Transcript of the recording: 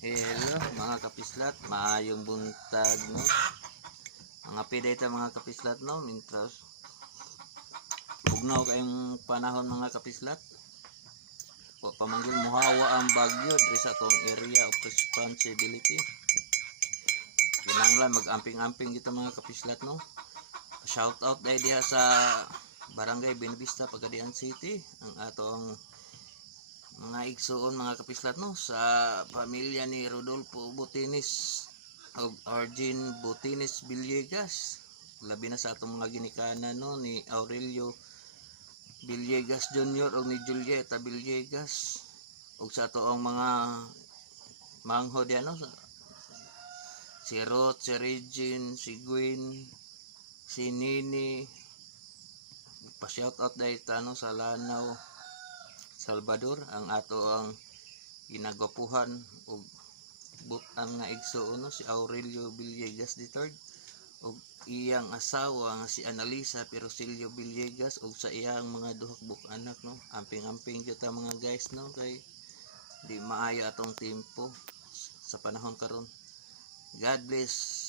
Hello mga kapislat, maayong buntag no. Mga piday ta mga kapislat no, mintras bugnaw kayong panahon mga kapislat. Wa pamanggil muhawa ang bagyo diri sa atong area of responsibility. Kinahanglan mag-amping-amping kita mga kapislat no. Shout out dai diha sa Barangay Benavista, Pagadian City, ang atong mga igsoon mga kapislat no, sa pamilya ni Rodolfo Botinis o Argin Botinis Villegas, labi na sa atong mga ginikanan no, ni Aurelio Villegas Jr. o ni Julieta Villegas, o sa atoong mga mangho diyan no, si Ruth, si Regine, si Gwen, si Nini, pa shout out dahil no, sa Lanao Salvador, ang ato ang ginagwapuhan og butang nga igsuon no, si Aurelio Villegas III og iyang asawa nga si Analisa Perosilio Villegas og sa iyang mga duhakbok anak no. Amping-amping jud ta mga guys no, kay di maayo atong tempo sa panahon karon. God bless.